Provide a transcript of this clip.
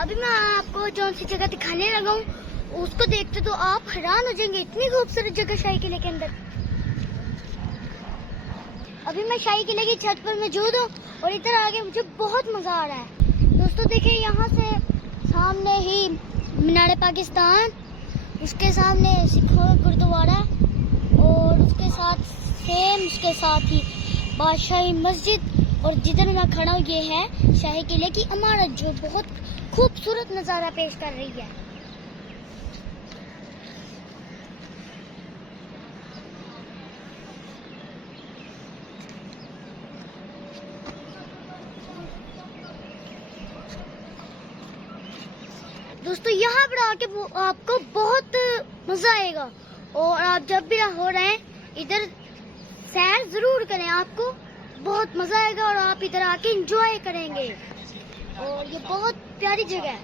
अभी मैं आपको जो सी जगह दिखाने लगा हूँ, उसको देखते तो आप हैरान हो जाएंगे। इतनी खूबसूरत जगह शाही किले के अंदर। अभी मैं शाही किले की छत पर मौजूद हूँ और इधर आगे मुझे बहुत मजा आ रहा है। दोस्तों देखिए, यहाँ से सामने ही मीनार पाकिस्तान, उसके सामने सिखों का गुरुद्वारा और उसके साथ ही बादशाही मस्जिद, और जिधर मैं खड़ा हूँ ये है शाही किले की इमारत, जो बहुत खूबसूरत नजारा पेश कर रही है। दोस्तों यहाँ पर आके आपको बहुत मजा आएगा, और आप जब भी हो रहे हैं इधर सैर जरूर करें, आपको बहुत मजा आएगा और आप इधर आके एंजॉय करेंगे। और ये बहुत प्यारी जगह है।